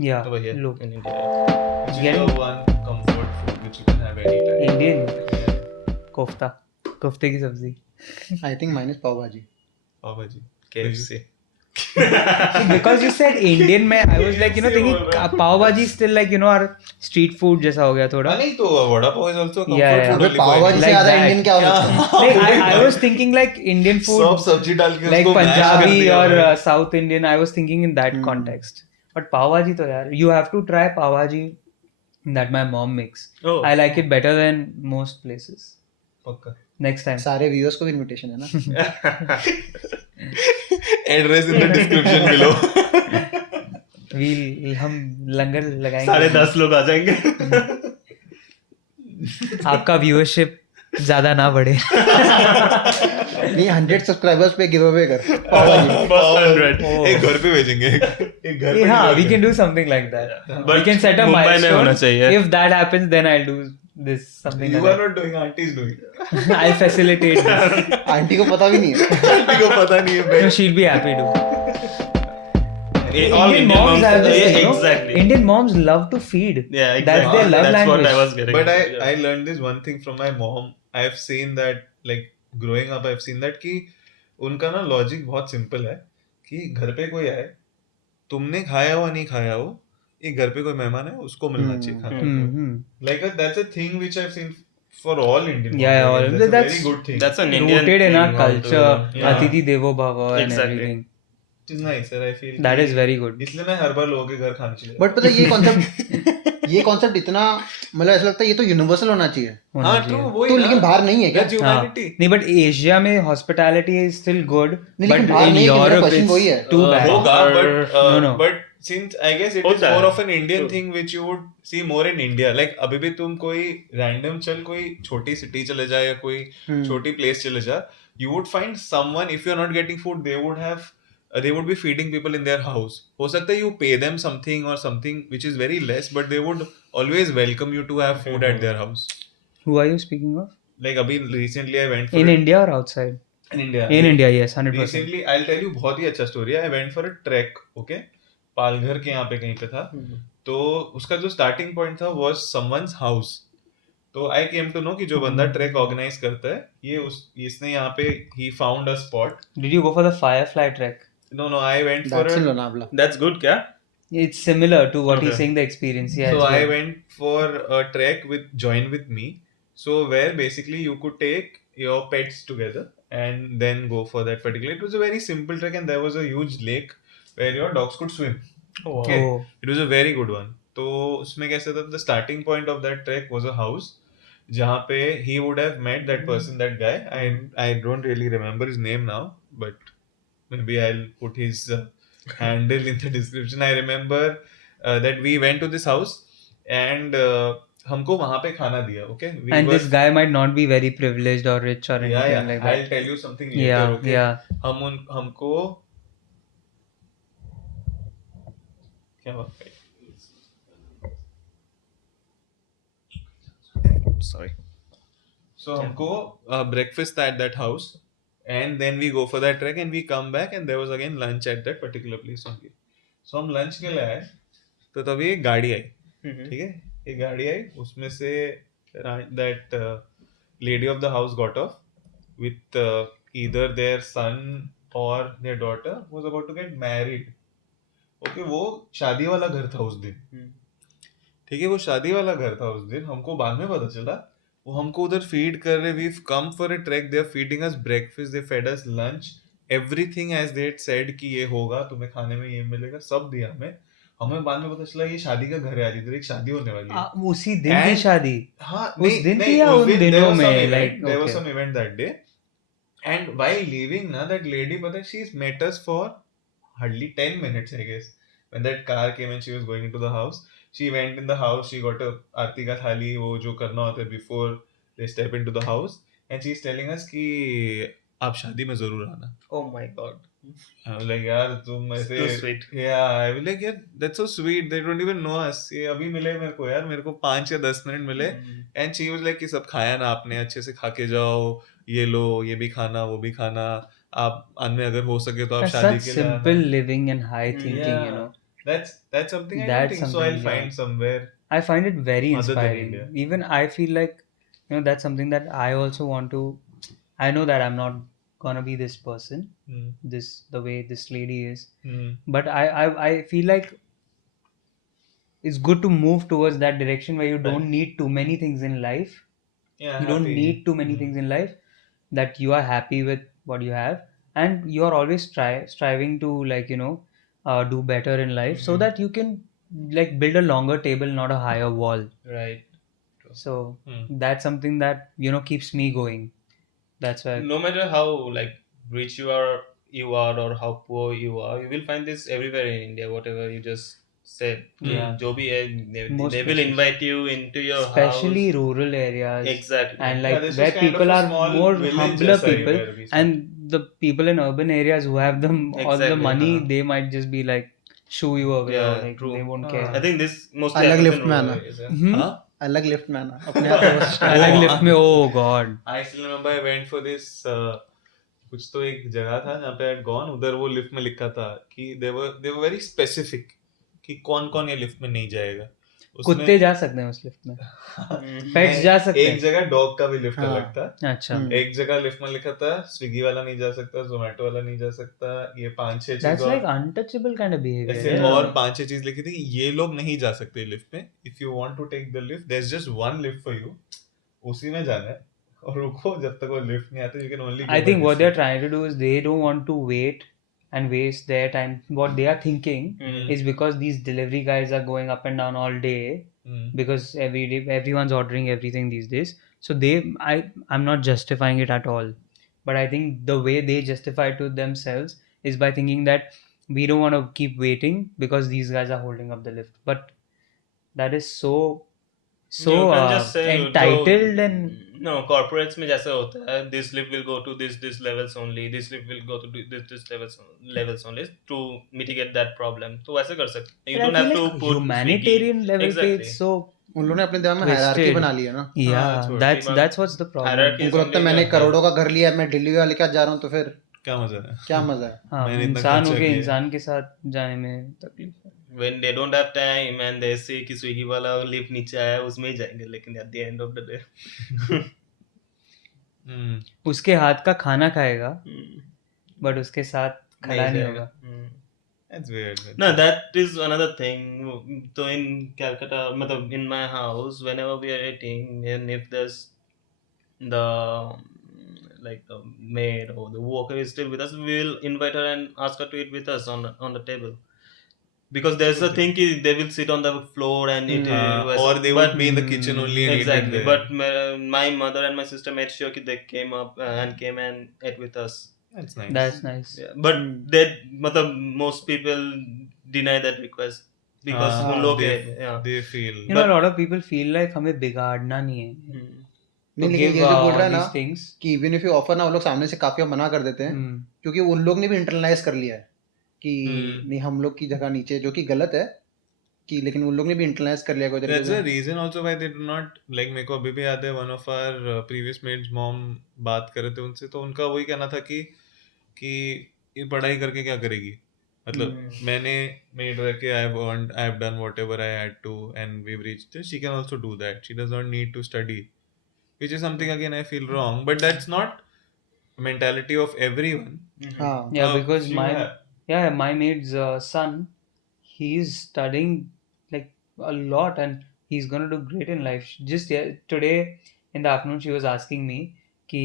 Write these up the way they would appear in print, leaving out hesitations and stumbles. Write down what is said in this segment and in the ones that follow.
Yeah, over here look, in India. Which is Get- your one comfort food which you can have anytime? Indian Yeah. Kofta, कोफ्ते की सब्जी. I think mine is pav bhaji. Pav bhaji. KFC. Because you said Indian, मैं I was like KFC thinking बोल रहा है। पाव भाजी still like our street food जैसा हो गया थोड़ा. नहीं तो vada pav is also a comfort Yeah, yeah. food अबे only पाव for भाजी से Like ज्यादा that. इंडियन क्या हो सकता है? Like I was thinking like Indian सब food सब्जी डाल के like उसको mash कर Punjabi दिया or भाई। South Indian. I was thinking in that context. But pav bhaji तो यार, you have to try pav bhaji that my mom makes. Oh. I like it better than most places. पक्का Next time. सारे viewers को भी invitation है ना. Address in the description below. हम लंगर लगाएंगे. 10:30 लोग आ जाएंगे. आपका व्यूअरशिप ज्यादा ना बढ़े. नहीं 100 सब्सक्राइबर्स पे गिव अवे कर पाव भाजी. First 100. एक घर पे भेजेंगे एक घर पे हाँ, we deliver can do something like that. But We can set a Mumbai में होना milestone. चाहिए. If that happens, then I'll do this something You like are not doing, auntie is doing. that. I'll facilitate this. Aunty को पता भी नहीं है. Auntie को पता नहीं है No, she'll be happy to. All Indian moms have this yeah, thing, no? exactly. Indian moms love to feed. Yeah, exactly. That's their love That's language. what I was getting. But at, I learned this one thing from my mom. I've seen that like growing up I've seen that कि उनका ना logic बहुत simple है कि घर पे कोई आए तुमने खाया हो नहीं खाया हो ये घर पे कोई मेहमान है उसको मिलना चाहिए खाना Mm-hmm. like that's a thing which I've seen for all Indian Yeah, moms. all- That's a that's- very good thing. That's an Indian Rooted in our thing culture, altogether. Yeah. Atiti Devo Bhava and Exactly. everything. It is nice sir I feel That कि is very good. इसलिए मैं हर बार लोगों के घर खाने चले but पता है ये कॉन्सेप्ट इतना मतलब ऐसा लगता है ये तो यूनिवर्सल होना चाहिए. होना हाँ चाहिए. ट्रू वही तो ना लेकिन बाहर नहीं है क्या? That's हाँ. humanity. नहीं बट एशिया में हॉस्पिटैलिटी इज स्टिल गुड नहीं, बट लेकिन बाहर इन नहीं है कि मेरा यूरोप question वही है. It's too bad. होगा No, no. but since I guess it is होता है. more of an Indian True. thing which you would see more in India like अभी भी तुम कोई random चल कोई छोटी सिटी चले जा या कोई छोटी प्लेस चले जा you would find someone if you're not getting food they would be feeding people in their house हो सकता है you pay them something or something which is very less but they would always welcome you to have food at their house Who are you speaking of? like अभी recently I went for In India or outside? in India In India, yes, 100%. recently I'll tell you बहुत ही अच्छा story है I went for a trek okay Palghar के यहाँ पे कहीं पे था तो उसका जो स्टार्टिंग पॉइंट था was someone's house तो I came to know कि जो बंदा ट्रैक ऑर्गेनाइज करता है इसने यहाँ पे he found a spot Did you go for the Firefly trek? no I went for That's a in Lonavala. That's good, क्या? It's similar to what he's Okay. saying, the experience. Yeah, so it's I good. went for a trek with join with me so where basically you could take your pets together and then go for that particular it was a very simple trek and there was a huge lake where your dogs could swim okay Oh. it was a very good one तो उसमें कैसे था the starting point of that trek was a house जहाँ पे he would have met that person that guy I don't really remember his name now but maybe I'll put his handle in the description I remember that we went to this house and हमको वहाँ पे खाना दिया okay we And were this guy might not be very privileged or rich or anything yeah like I'll that. tell you something later Yeah, okay yeah. हमको क्या बात है Sorry. So हमको breakfast at that house and then we go for that trek and we come back and there was again lunch at that particular place only. So हम lunch के लिए आए तो तभी एक गाड़ी आई ठीक है एक गाड़ी आई उसमें से that lady of the house got off with either their son or their daughter was about to get married. Okay वो शादी वाला घर था उस दिन ठीक है वो शादी वाला घर था उस दिन हमको बाद में पता चला वो हमको उधर फीड कर रहे we come for a track they are feeding us breakfast they fed us lunch everything as they said कि ये होगा तुम्हें खाने में ये मिलेगा सब दिया हमें हमें बाद में पता चला ये शादी का घर है आज इधर एक शादी होने वाली है उसी दिन की And- शादी. हाँ उस दिन की या उन दिनों में, like, there was okay. some event that day and while leaving na that lady pata she's met us for hardly 10 minutes I guess when that car came and she was going into the house she went in the house she got a आरती का थाली वो जो करना होता है before they step into the house and she's telling us कि आप शादी में जरूर आना Oh my god. I was like यार तुम ऐसे Too sweet. yeah I was like यार that's so sweet they don't even know us ये अभी मिले मेरे को यार मेरे को 5 या 10 मिनट मिले एंड शी वाज लाइक कि सब खाया ना आपने अच्छे से खा के जाओ ये लो ये भी खाना वो भी खाना आप बाद में अगर हो सके तो आप That's शादी such के लिए simple आना living and high thinking, Yeah. you know. That's something I don't That's think so. I'll something, yeah. find somewhere I find it very other than inspiring. India. Even I feel like, that's something that I also want to. I know that I'm not gonna be this person, Hmm. the way this lady is, Hmm. but I feel like it's good to move towards that direction where you don't need too many things in life. Yeah, You don't happy. need too many things in life, that you are happy with what you have, and you are always striving to, like, do better in life, so that you can, like, build a longer table, not a higher wall. Right. So Hmm. that's something that, keeps me going. That's why. No matter how like rich you are or how poor you are, you will find this everywhere in India. Whatever you just said, Yeah. जो भी है, Most they will places, invite you into your house. especially rural areas, Exactly. and Yeah, like this where was kind of people a are small more village humbler जैसा ही people, where we started. and the people in urban areas who have all the Exactly, money, हाँ. they might just be like, shoo you away, or Yeah, like true. they won't हाँ. care. I think this mostly अलग happens lift in में rural आना, areas. Hmm? Huh? अलग lift में आना, अपने आप वो स्टाइल. अलग Oh, लिफ्ट में, oh god. I still remember I went for this कुछ तो एक जगह था जहाँ पे I'd gone, उधर वो लिफ्ट में लिखा था कि they were very specific कि कौन कौन ये लिफ्ट में नहीं जाएगा. कुत्ते जा सकते हैं उस लिफ्ट में, पेट्स नहीं, जा सकते एक हैं. जगह डॉग का भी लिफ्ट हाँ. अलग था. अच्छा, एक जगह लिफ्ट में लिखा था स्विगी वाला नहीं जा सकता, जोमेटो वाला नहीं जा सकता, ये 5-6 चीज that's और like untouchable kind of behavior. ऐसे Yeah. और 5-6 चीज लिखी थी कि ये लोग नहीं जा सकते लिफ्ट में. If you want to take the lift there is just one lift for you, उसी में जाना है और रुको जब तक वो लिफ्ट नहीं आता. You can only I think what they're trying to do is they don't want to wait and waste their time. What they are thinking is, because these delivery guys are going up and down all day, because every day everyone's ordering everything these days. So I'm not justifying it at all, but I think the way they justify to themselves is by thinking that we don't want to keep waiting because these guys are holding up the lift. But that is so You can just say entitled, and no, corporates में जैसा होता है, this lift will go to this levels only, this lift will go to this levels only to mitigate that problem. तो वैसे कर सकते. You but I don't have feel to like put humanitarian Swiggy. level पे Exactly. it's so उन लोगों ने अपने दिमाग में हायरार्की twisted. बना ली है ना. Yeah, that's what- that's what's the problem. Hierarchy is उनको लगता है only मैंने the- करोड़ों का घर लिया है, मैं दिल्ली वाले के साथ जा रहा हूँ, तो फिर क्या मजा है. क्या मजा है. हाँ, मैंने इतना इंसान खर्चा होके किया है. इंसान के साथ जाने में तकलीफ है. When they don't have time and they see कि स्विगी वाला लिफ्ट नीचे आया, उसमें ही जाएंगे, लेकिन at the end of the day उसके हाथ का खाना खाएगा, बट उसके साथ खड़ा नहीं जाएगा. होगा. That's weird. No, that is another thing. So in Calcutta, मतलब in my house, whenever we are eating, and if there's the like the maid or the worker is still with us, we will invite her and ask her to eat with us on the table. Because there's a thing ki they will sit on the floor and eat. or they would be in the kitchen only and Exactly. eat it there. But my mother and my sister made sure कि they came and ate with us. That's nice. That's nice. Yeah, but they मतलब most people deny that request because उन लोग के yeah. They feel You know, a lot of people feel like हमें बिगाड़ना नहीं है. नहीं, To लेकिन give ये जो बोल all रहा है ना these things. कि इवन इफ यू ऑफर ना, वो लोग सामने से काफी मना कर देते हैं, क्योंकि उन लोग ने भी इंटरनलाइज कर लिया है कि नहीं, हम लोग की जगह नीचे, जो कि गलत है कि, लेकिन उन लोग ने भी इंटरनलाइज कर लिया कोई तरीके That's से. the reason also why they do not like. मेरे को अभी भी याद है one of our previous mates mom बात कर रहे थे उनसे, तो उनका वही कहना था कि ये पढ़ाई करके क्या करेगी. मतलब मैंने maid रह के I've done whatever I had to and we've reached this. She can also do that. She does not need to study, which is something again I feel wrong. But that's not mentality of everyone. हाँ. Yeah, because You have- my maid's son, he's studying like a lot, and he's gonna do great in life. Just today in the afternoon she was asking me कि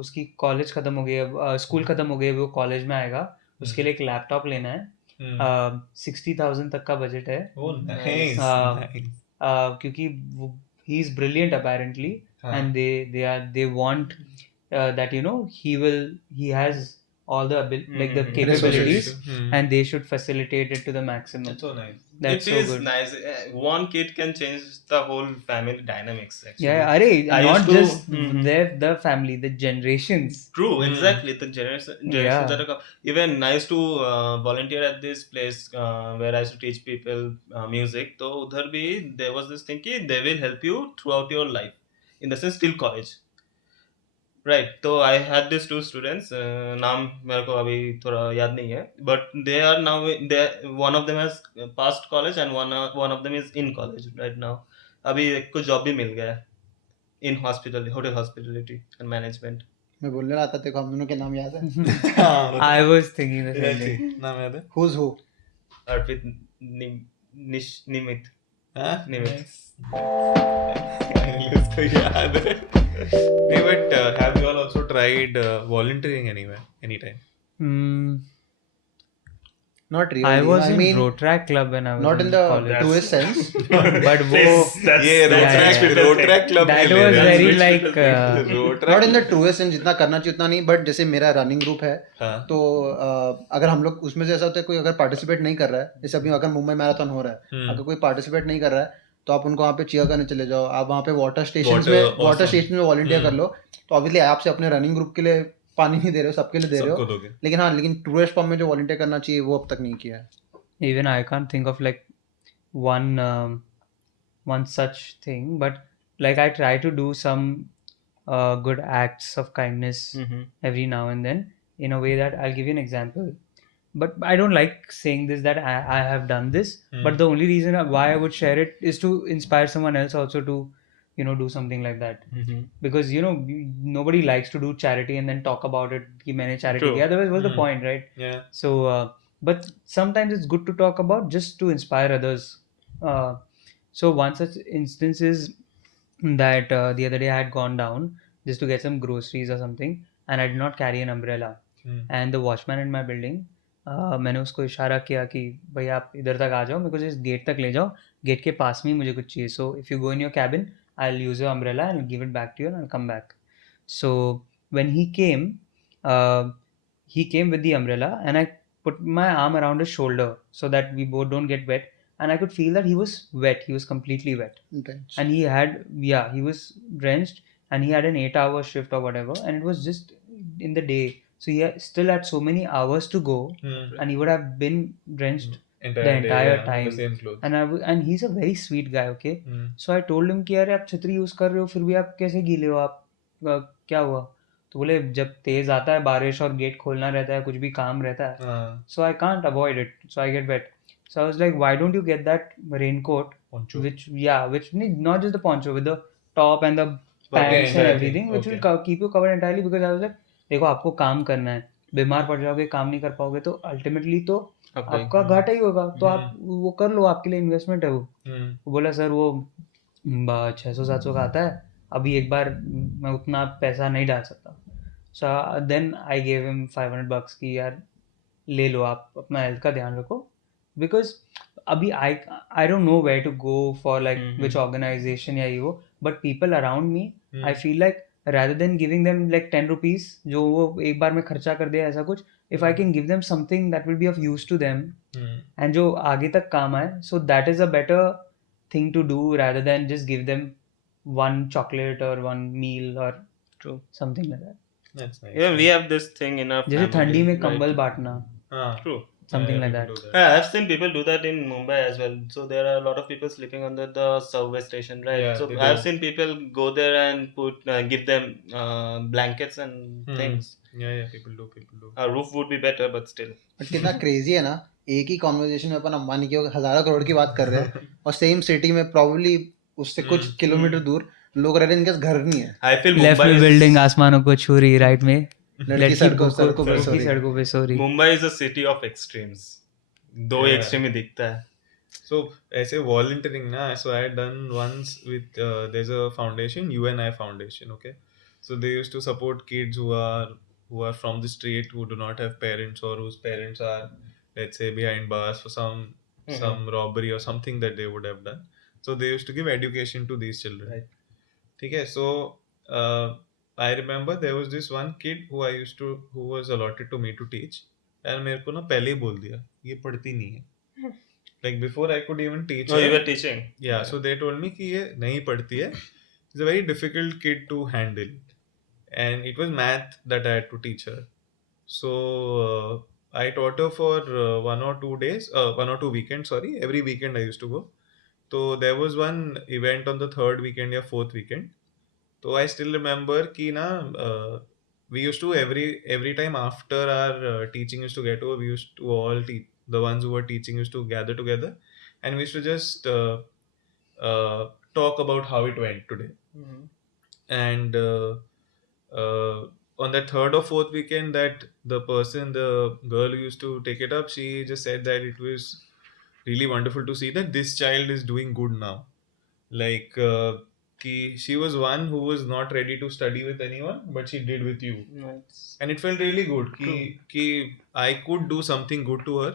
उसकी college खत्म हो गई है, school खत्म हो गई है, वो कॉलेज में आएगा, उसके लिए एक लैपटॉप लेना है. 60,000 तक का बजट है. Oh, nice. Uh, nice. क्योंकि he is brilliant apparently, and they want that he has all the the capabilities, and they should facilitate it to the maximum. That's so nice. That's it so is good. nice. One kid can change the whole family dynamics. Actually. Yeah, arey, I not used to- just the family, the generations. True, exactly. The generations Yeah. that are even I used to volunteer at this place where I used to teach people music. So udhar bhi there was this thing कि they will help you throughout your life, in the sense till college. Right. So I had these two students. नाम मेरे को अभी थोड़ा याद नहीं है. But they are now. They one of them has passed college and one of them is in college right now. अभी एक को job भी मिल गया है in hotel hospitality and management. मैं बोलने रहा था, तेरे को हम दोनों के नाम याद है? I was thinking the same thing. नाम याद है? Who's who? Arpit Nimit. हाँ? Nimit. उसको याद है. नहीं, but have you all also tried volunteering anywhere, anytime? Hmm. Not really. I was in mean, Rotrack club when I was not in the college. truest sense. But वो ये Rotrack club that में was ले very रहे like Rotrack Not in the truest sense, जितना करना चाहिए उतना नहीं. बट जैसे मेरा रनिंग ग्रुप है, हाँ. तो अगर हम लोग उसमें से ऐसा होता है, कोई अगर पार्टिसिपेट नहीं कर रहा है, जैसे अभी अगर मुंबई मैराथन हो रहा है, अगर कोई पार्टिसिपेट नहीं कर रहा है, तो आप उनको वहाँ पे चीयर करने चले जाओ. आप वहाँ पे वाटर स्टेशन में वॉलंटियर कर लो. तो ऑब्वियसली आपसे अपने रनिंग ग्रुप के लिए पानी नहीं दे रहे हो, सबके लिए दे रहे हो. लेकिन टूरिस्ट फॉर्म में जो वॉलंटियर करना चाहिए वो अब तक नहीं किया है. even I can't think of like one such thing, but like I try to do some good acts of kindness every now and then in a way that I'll give you an example. But I don't like saying this that I have done this, but the only reason why I would share it is to inspire someone else also to do something like that. Because nobody likes to do charity and then talk about it कि मैंने charity किया. Otherwise what's the point, right? Yeah. So but sometimes it's good to talk about just to inspire others. So one such instance is that the other day I had gone down just to get some groceries or something, and I did not carry an umbrella. And the watchman in my building, मैंने उसको इशारा किया कि भाई आप इधर तक आ जाओ, मेरे को जिस गेट तक ले जाओ, गेट के पास में ही मुझे कुछ चाहिए. So if you go in your cabin, I'll use your umbrella and give it back to you and I'll come back. So when he came with the umbrella, and I put my arm around his shoulder so that we both don't get wet, and I could feel that he was wet. He was completely wet. Drenched. And he was drenched, and he had an 8-hour shift or whatever, and it was just in the day, so he still had so many hours to go, and he would have been drenched the entire time. The same clothes. And he's a very sweet guy, okay? So I told him कि यार आप छतरी use कर रहे हो फिर भी आप कैसे गीले हो, आप क्या हुआ? तो बोले जब तेज आता है बारिश और गेट खोलना रहता है, कुछ भी काम रहता है, so I can't avoid it, so I get wet. So I was like, why don't you get that raincoat, Poncho. which not just the poncho, with the top and the pants and everything, which will keep you covered entirely. Because I was like, देखो आपको काम करना है, बीमार पड़ जाओगे, काम नहीं कर पाओगे तो अल्टीमेटली तो आपका घाटा ही होगा. तो आप वो कर लो, आपके लिए इन्वेस्टमेंट है वो. बोला सर वो 600-700 का आता है, अभी एक बार मैं उतना पैसा नहीं डाल सकता. So then I gave him $500 कि यार ले लो, आप अपना हेल्थ का ध्यान रखो. Because अभी I don't know where to go for like which organization या ये वो, but people around me, I feel like rather than giving them like 10 rupees जो वो एक बार में खर्चा कर दे ऐसा कुछ, if I can give them something that will be of use to them and जो आगे तक काम आए, so that is a better thing to do rather than just give them one chocolate or one meal or something like that. That's nice. Yeah, we have this thing in our जैसे family, ठंडी में right? कंबल बांटना, True. something like that. Yeah, I've seen people do that in Mumbai as well. So there are a lot of people sleeping under the subway station, right? Yeah, so they I've do. seen people go there and give them blankets and things. Yeah, people do. A roof would be better, but still. But कितना crazy है ना, एक ही conversation में अपन अंबानी की हजारों करोड़ की बात कर रहे हैं और सेम सिटी में प्रॉब्ली उससे कुछ किलोमीटर दूर लोग रह रहे हैं, इनके पास घर नहीं है. I feel लेफ्ट Mumbai में is, बिल्डिंग आसमानों को छू रही, राइट में लड़की सड़कों पे सो रही. Mumbai is a city of extremes. दो Yeah. extreme ही दिखता है. So ऐसे volunteering ना, so I had done once with there's a foundation, UNI Foundation, okay. So they used to support kids who are from the street, who do not have parents or whose parents are, let's say, behind bars for some robbery or something that they would have done. So they used to give education to these children. Right. Okay, so I remember there was this one kid who was allotted to me to teach, and मेरे को ना पहले ही बोल दिया ये पढ़ती नहीं है. Like before I could even teach No, her. you were teaching. Yeah, so they told me कि ये नहीं पढ़ती है. It's a very difficult kid to handle, and it was math that I had to teach her. So I taught her for 1 or 2 days, 1 or 2 weekends. Sorry, every weekend I used to go. So there was one event on the 3rd weekend या 4th weekend. तो I still remember कि ना we used to every time after our teaching used to get over, we used to all the ones who were teaching used to gather together, and we used to just uh, talk about how it went today. And on that third or fourth weekend, that the girl who used to take it up, she just said that it was really wonderful to see that this child is doing good now. Like she was one who was not ready to study with anyone, but she did with you, Nice. and it felt really good. कि I could do something good to her.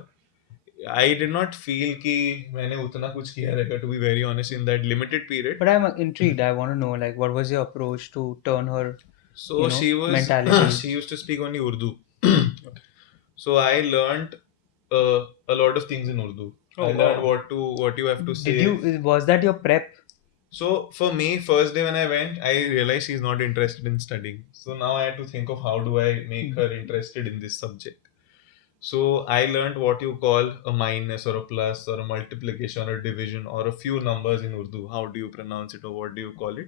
I did not feel कि मैंने उतना कुछ किया रहेगा, to be very honest, in that limited period. But I'm intrigued. I want to know, like, what was your approach to turn her, So she was mentality? she used to speak only Urdu. So I learned a lot of things in Urdu. I learned what you have to say. Was that your prep? So for me, first day when I went, I realized she's not interested in studying. So now I had to think of how do I make her interested in this subject. So I learned what you call a minus or a plus or a multiplication or division or a few numbers in Urdu. How do you pronounce it or what do you call it?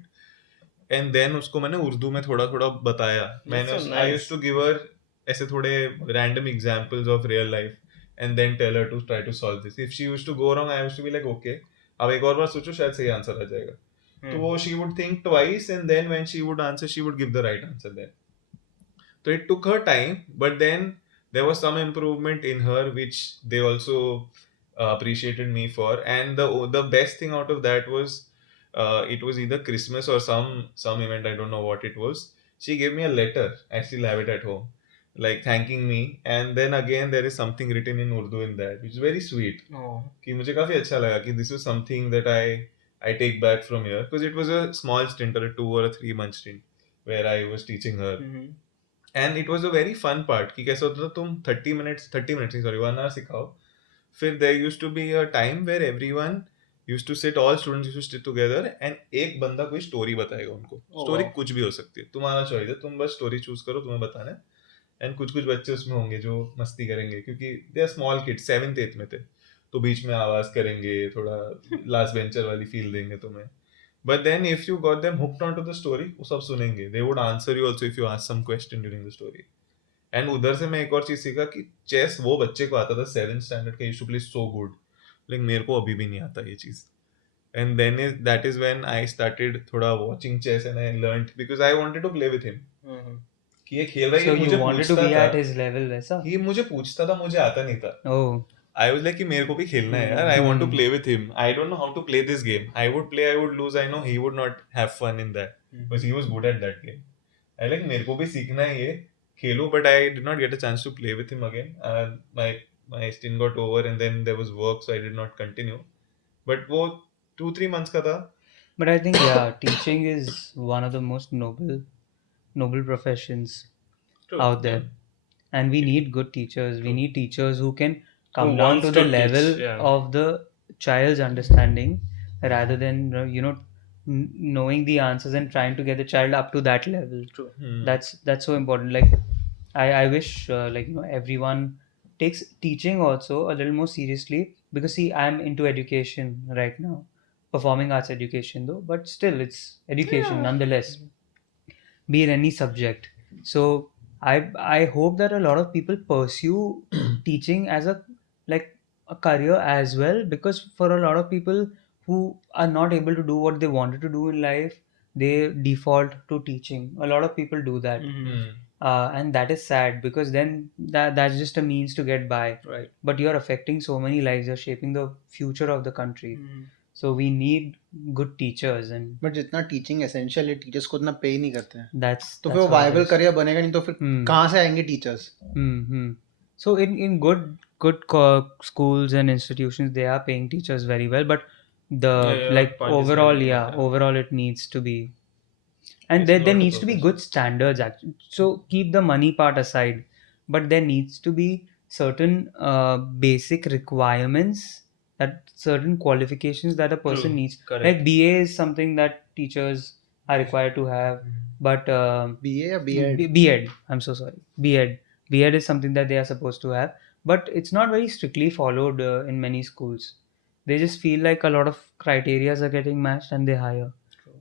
And then उसको मैंने उर्दू में थोड़ा थोड़ा बताया. I used to give her ऐसे थोड़े random examples of real life and then tell her to try to solve this. If she used to go wrong, I used to be like, okay, अब एक और बार सोचो शायद सही answer आ जाएगा. तो वो she would think twice, and then when she would answer, she would give the right answer then. So it took her time, but then there was some improvement in her, which they also appreciated me for. And the best thing out of that was it was either Christmas or some event, I don't know what it was. She gave me a letter. I still have it at home, like thanking me. And then again there is something written in Urdu in that, which is very sweet. कि मुझे काफी अच्छा लगा कि this is something that I take back from here, because it was a small stint or a 2 or a 3 month stint where I was teaching her. And it was a very fun part कि कैसे होता था, तुम 30 minutes नहीं, sorry, 1 hour सिखाओ. फिर there used to be a time where everyone used to sit, all students used to sit together, and एक बंदा कोई स्टोरी बताएगा उनको. स्टोरी कुछ भी हो सकती है, तुम्हारा चॉइस है, तुम बस स्टोरी चूज करो, तुम्हें बताना है. एंड कुछ कुछ बच्चे उसमें होंगे जो मस्ती करेंगे, क्योंकि they are small kids, 7th 8th में थे, तो बीच में आवाज करेंगे, थोड़ा लास्ट बेंचर वाली फील देंगे तुम्हें. But then if you got them hooked onto the story, वो सब सुनेंगे. They would answer you also if you ask some question during the story. And उधर से मैं एक और चीज सीखा कि चेस वो बच्चे को आता था 7th standard का, used to play so good, लेकिन मेरे को अभी भी नहीं आता ये चीज. And then that is when I started थोड़ा watching chess, and I learned because I wanted to play with him. कि ये खेल रहा है, So ये you मुझे wanted to पूछता be था. at his level, वैसा? ये मुझे पूछता था, मुझे आता नहीं था. Oh. I was like कि मेरे को भी खेलना है यार. I want to play with him. I don't know how to play this game. I would play, I would lose. I know he would not have fun in that because he was good at that game. I like मेरे को भी सीखना है ये, खेलो. But I did not get a chance to play with him again. My stint got over, and then there was work, so I did not continue. But वो 2-3 months का था. But I think teaching is one of the most noble professions out there. And we need good teachers. We need teachers who can come down to the level of the child's understanding, rather than knowing the answers and trying to get the child up to that level. True. That's so important. Like I wish everyone takes teaching also a little more seriously, because see, I'm into education right now, performing arts education though, but still it's education nonetheless, be in any subject. So I hope that a lot of people pursue teaching as a career as well, because for a lot of people who are not able to do what they wanted to do in life, they default to teaching. A lot of people do that. And that is sad, because then that's just a means to get by. Right. But you're affecting so many lives, you're shaping the future of the country. So we need good teachers. And but जितना teaching essential है, teachers को उतना पे ही नहीं करते हैं. तो फिर that's वो how it viable is. Career बनेगा नहीं, तो फिर कहाँ से आएंगे teachers? So in good schools and institutions, they are paying teachers very well, but overall it needs to be, and there needs to be good standards actually. So keep the money part aside, but there needs to be certain basic requirements, that certain qualifications that a person needs. Correct. Like BA is something that teachers are required to have, but BA या B.Ed? B.Ed, I'm so sorry, B.Ed is something that they are supposed to have, but it's not very strictly followed in many schools. They just feel like a lot of criterias are getting matched and they hire.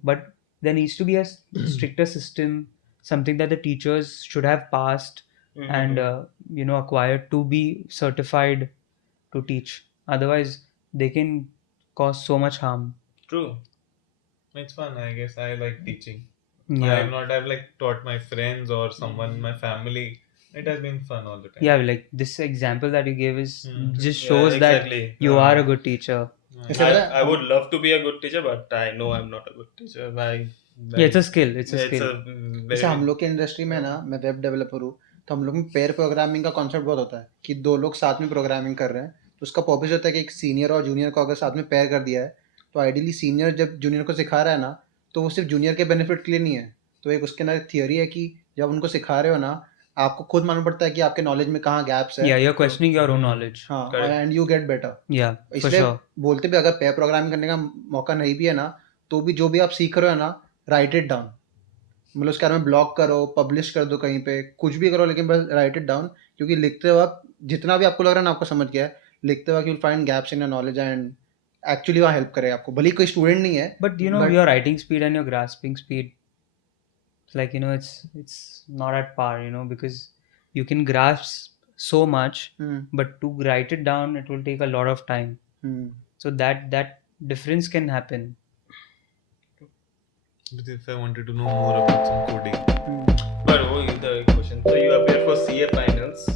But there needs to be a stricter system, something that the teachers should have passed and acquired to be certified to teach. Otherwise they can cause so much harm. True. It's fun, I guess. I like teaching. Yeah. I've like taught my friends or someone in my family. It has been fun all the time. Yeah, like this example that you gave is just Yeah, shows that exactly. you are a good teacher. इससे पता है I would love to be a good teacher, but I know I'm not a good teacher. Yeah, it's a skill. It's a skill. जैसे हम लोग के industry में ना, मैं वेब डेवलपर हूँ, तो हम लोग में पेयर प्रोग्रामिंग का कॉन्सेप्ट बहुत होता है कि दो लोग साथ में प्रोग्रामिंग कर रहे हैं, तो उसका पर्पस होता है कि एक सीनियर और जूनियर को अगर साथ में पेयर कर दिया है, तो आइडियली सीनियर जब जूनियर को सिखा रहा है ना, तो वो सिर्फ जूनियर के बेनिफिट के लिए नहीं है. तो एक उसके अंदर थियोरी है कि जब उनको सिखा रहे हो ना, आपको खुद मालूम पड़ता है कि आपके नॉलेज में कहाँ गैप्स है. Yeah, you're questioning your own knowledge. हाँ, Correct. And you get better. Yeah, for इसलिए sure. बोलते भी, अगर पेयर प्रोग्रामिंग करने का मौका नहीं भी है ना, तो भी जो भी आप सीख रहे हो ना, राइट इट डाउन. मतलब उसके बारे में ब्लॉग करो, पब्लिश कर दो कहीं पे, कुछ भी करो, लेकिन बस राइट इट डाउन. क्योंकि लिखते वक्त जितना भी आपको लग रहा है ना आपको समझ गया है, लिखते वक्त you will find gaps in your knowledge and actually वहाँ हेल्प करे आपको. भले ही कोई स्टूडेंट नहीं है, But you know, your writing speed and your grasping speed, like, it's not at par, because you can grasp so much, but to write it down, it will take a lot of time. So that difference can happen. But if I wanted to know more about some coding. But the question. So you appeared for CA finals,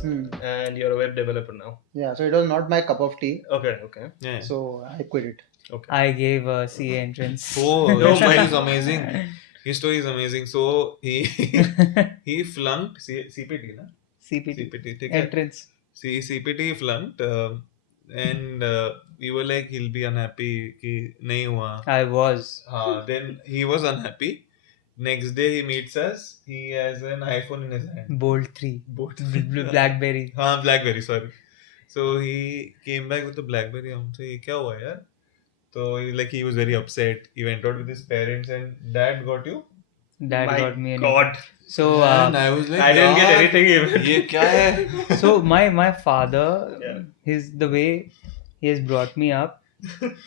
and you're a web developer now. Yeah, so it was not my cup of tea, Okay. Yeah. so I quit it. I gave a CA entrance. Oh, his story is amazing. His story is amazing. So he flunked CPT, na? CPT CPT. ठीक है? entrance. CPT flunked, and we were like he'll be unhappy कि नहीं हुआ. I was. Then he was unhappy. Next day he meets us. He has an iPhone in his hand. Bolt 3. BlackBerry. BlackBerry, sorry. So he came back with the BlackBerry. हमसे ये क्या हुआ यार? So he was very upset. He went out with his parents, and Dad got you. Dad My got me an God. So And I was like, I didn't get "यार, anything even." ये क्या है? so my father, Yeah. the way he has brought me up,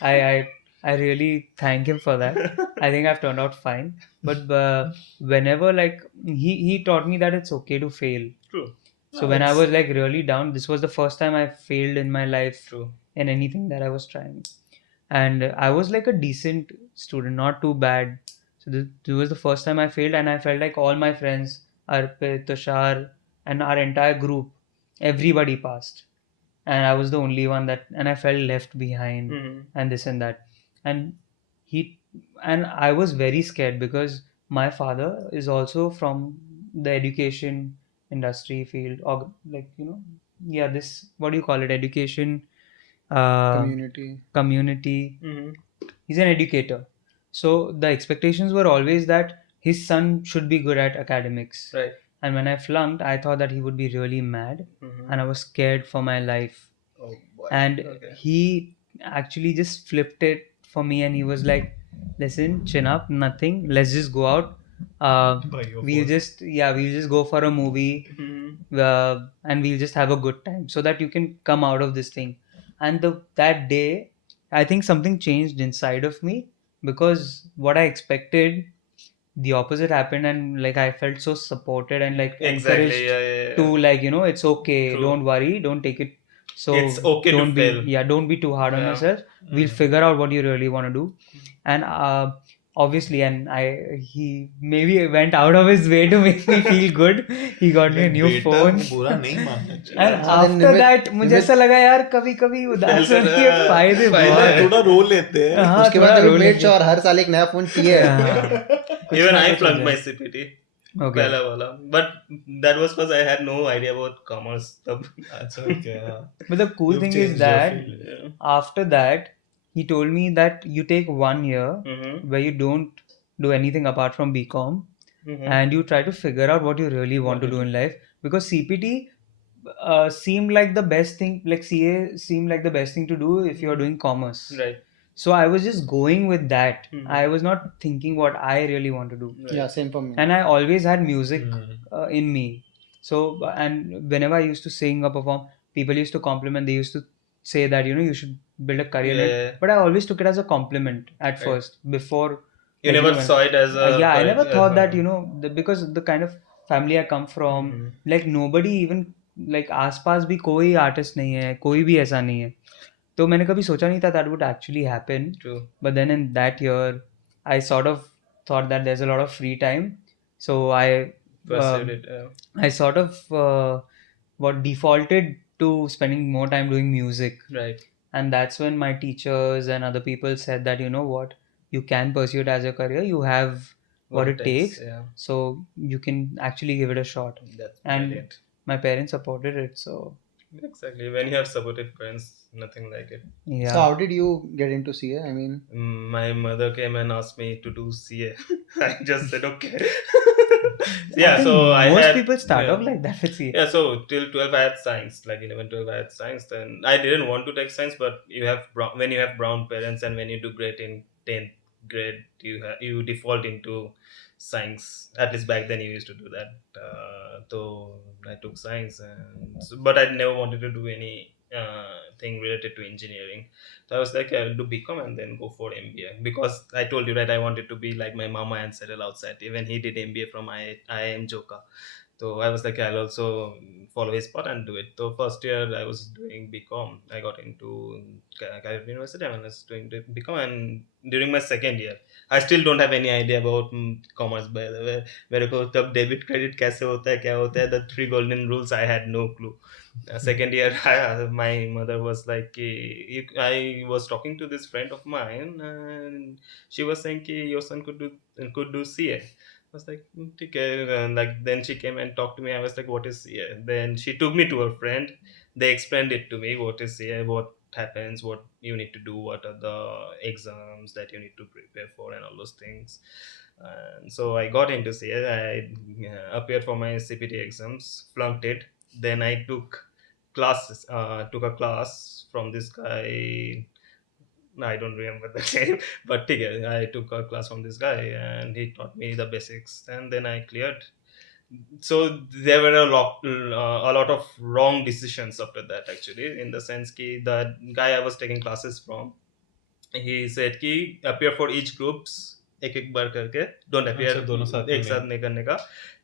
I really thank him for that. I think I've turned out fine. But whenever like he taught me that it's okay to fail. True. So when I was like really down, this was the first time I failed in my life True. in anything that I was trying. And I was like a decent student, not too bad. So this was the first time I failed, and I felt like all my friends, Arpit, Tushar, and our entire group, everybody passed. And I was the only one and I felt left behind and this and that. And I was very scared because my father is also from the education industry field, or like, this, what do you call it? Education, community. He's an educator. So the expectations were always that his son should be good at academics. Right. And when I flunked, I thought that he would be really mad, and I was scared for my life. Oh boy. And Okay. he actually just flipped it for me, and he was like, "Listen, chin up, nothing. Let's just go out. Buy your We'll phone." just go for a movie, and we'll just have a good time, so that you can come out of this thing." And that day, I think something changed inside of me, because what I expected, the opposite happened, and like I felt so supported and like Exactly. encouraged Yeah. to like, it's okay, True. don't worry, don't take it so, It's okay to don't be fail. don't be too hard on Yeah. yourself. We'll figure out what you really want to do. And obviously, and he maybe went out of his way to make me feel good. He got me a new बेटा phone. को बुरा नहीं मानना चाहिए. And हाँ, then after Nimit- that मुझे ऐसा लगा यार कभी कभी उदास होने के फायदे फायदे बहुत हैं। थोड़ा रो लेते हैं. हाँ, उसके थोड़ा बाद रो मेड लेते श्योर हर साल एक नया फोन चाहिए. हैं। कुछ Even ना I कुछ flunked हो my जाए। CPT. Okay. पहला वाला. But that was because I had no idea about commerce. तब. अच्छा, okay, हाँ. But the cool You've thing is changed your that field. Yeah. after that, he told me that you take 1 year where you don't do anything apart from BCom, and you try to figure out what you really want to do in life, because CPT seemed like the best thing, like CA seemed like the best thing to do if you're doing commerce. Right. So I was just going with that. I was not thinking what I really want to do. Yeah, same for me. And I always had music in me. So, and whenever I used to sing or perform, people used to compliment. They used to say that, you should build a career in it. Yeah. But I always took it as a compliment at first, before You Like, never when, saw it as a yeah, I never thought that, career. because the kind of family I come from, Mhm. like nobody even, like आसपास भी कोई artist नहीं है, कोई भी ऐसा नहीं है, तो मैंने कभी सोचा नहीं था that would actually happen. True. But then in that year, I sort of thought that there's a lot of free time, so Pursued it. I sort of what defaulted to spending more time doing music. Right. And that's when my teachers and other people said that, you know what, you can pursue it as a career, you have what it takes, Yeah. so you can actually give it a shot. That's And brilliant. my parents supported it, so Exactly. When you have supportive parents, nothing like it. yeah. So how did you get into CA? I mean, My mother came and asked me to do CA. I just said okay. I Yeah, think so I most had people start yeah. off like that with CA. Yeah, so till 12 I had science, like 11, 12 I had science. Then I didn't want to take science, but when you have brown parents and when you do great in 10th grade, you default into science. At least back then you used to do that. So I took science, but I never wanted to do any thing related to engineering. So I was like, I'll do BCom and then go for MBA, because I told you, right, I wanted to be like my mama and settle outside. Even he did MBA from IIM Joka. So I was like, I'll also follow his path and do it. So first year I was doing BCom. I got into Calgary University and I was doing the BCom. And during my second year, I still don't have any idea about commerce. By the way, मेरे को तब debit credit कैसे होता है, क्या होता है, the 3 golden rules, I had no clue. Second year, my mother was like, I was talking to this friend of mine, and she was saying, your son could do CA. I was like, okay. And like then she came and talked to me. I was like, what is CA? Then she took me to her friend. They explained it to me. What is CA? What happens? What you need to do? What are the exams that you need to prepare for, and all those things. And so I got into CA. I appeared for my CPT exams, flunked it. Then I took a class from this guy. I don't remember the name, but okay, I took a class from this guy and he taught me the basics, and then I cleared. So there were a lot of wrong decisions after that, actually, in the sense that the guy I was taking classes from, he said कि appear for each groups एक एक बार करके, don't appear अच्छा, दोनों साथ में एक साथ नहीं करने का,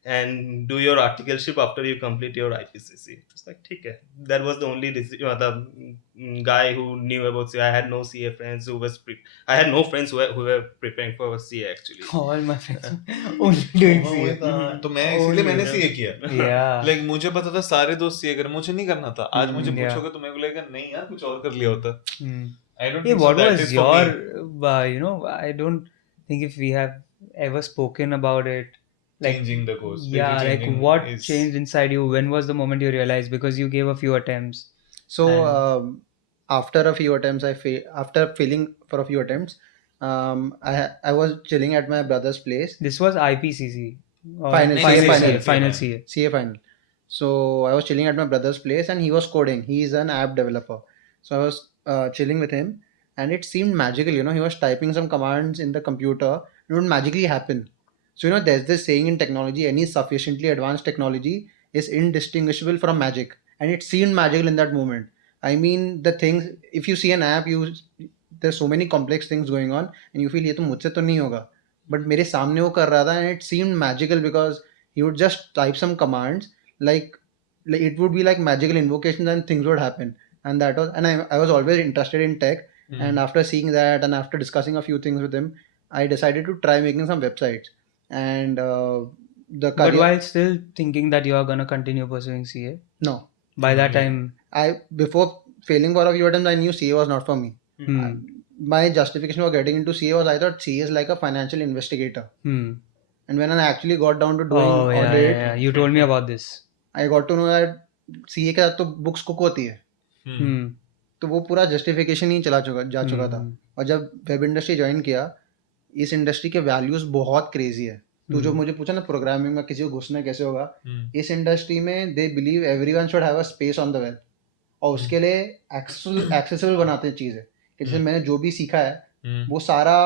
and do your articleship after you complete your IPCC. It's like ठीक है. That was the only guy who knew about CA. I had no CA friends who was I had no friends who were preparing for CA actually. All my friends only doing CA. तो मैं इसीलिए मैंने Only. CA किया. Yeah. Like मुझे पता था सारे दोस्त सीए कर, मुझे नहीं करना था. आज मुझे Yeah. पूछोगे तो मेरे को लगेगा नहीं यार कुछ और कर लिया होता. I don't Hey, think so what that was is for your, me. I don't think if we have ever spoken about it, like, Changing the course. yeah, Basically like changing what is- changed inside you? When was the moment you realized? Because you gave a few attempts. so And- after a few attempts, after failing for a few attempts, I was chilling at my brother's place. This was IPCC. Or Final, final CA. CA final. So I was chilling at my brother's place and he was coding. He's an app developer. So I was chilling with him and it seemed magical. He was typing some commands in the computer. It would magically happen. So there's this saying in technology: any sufficiently advanced technology is indistinguishable from magic, and it seemed magical in that moment. I mean, the things, if you see an app, there's so many complex things going on, and you feel ये तो मुझसे तो नहीं होगा. But मेरे सामने वो कर रहा था, and it seemed magical because he would just type some commands, like it would be like magical invocations, and things would happen. And I was always interested in tech, and after seeing that and after discussing a few things with him, I decided to try making some websites. And the But career, while still thinking that you are gonna continue pursuing CA, no, by that time, before failing for a few attempts, I knew CA was not for me. My justification for getting into CA was I thought CA is like a financial investigator. And when I actually got down to doing oh yeah, audit, yeah, you told me about this. I got to know that CA के साथ तो books cook होती है. तो वो पूरा justification ही जा चुका था. और जब वेब इंडस्ट्री ज्वाइन किया, इस इंडस्ट्री के वैल्यूज बहुत क्रेजी है. तू जो मुझे पूछा ना प्रोग्रामिंग में किसी को घुसना कैसे होगा, इस इंडस्ट्री में they believe everyone should have a space on the web, और उसके लिए एक्सेसिबल बनाते हैं चीज़ें. कि जैसे मैंने जो भी सीखा है वो सारा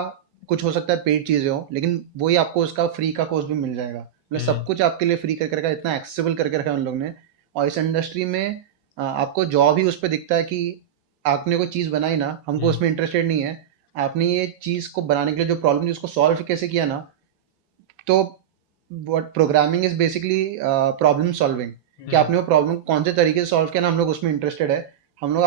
कुछ हो सकता है पेड चीज़ें हो, लेकिन वही आपको उसका फ्री का कोर्स भी मिल जाएगा. मतलब सब कुछ आपके लिए फ्री करके रखा, इतना एक्सेसिबल करके रखा है उन लोग ने. और इस इंडस्ट्री में आपको जॉब ही उस पर दिखता है कि आपने कोई चीज़ बनाई ना, हमको उसमें इंटरेस्टेड नहीं है, आपने ये चीज़ को बनाने के लिए जो प्रॉब्लम थी उसको सॉल्व कैसे किया ना, तो what programming is basically problem solving, कि आपने वो प्रॉब्लम कौन से तरीके से सॉल्व किया ना, हम लोग उसमें इंटरेस्टेड है। हम लोग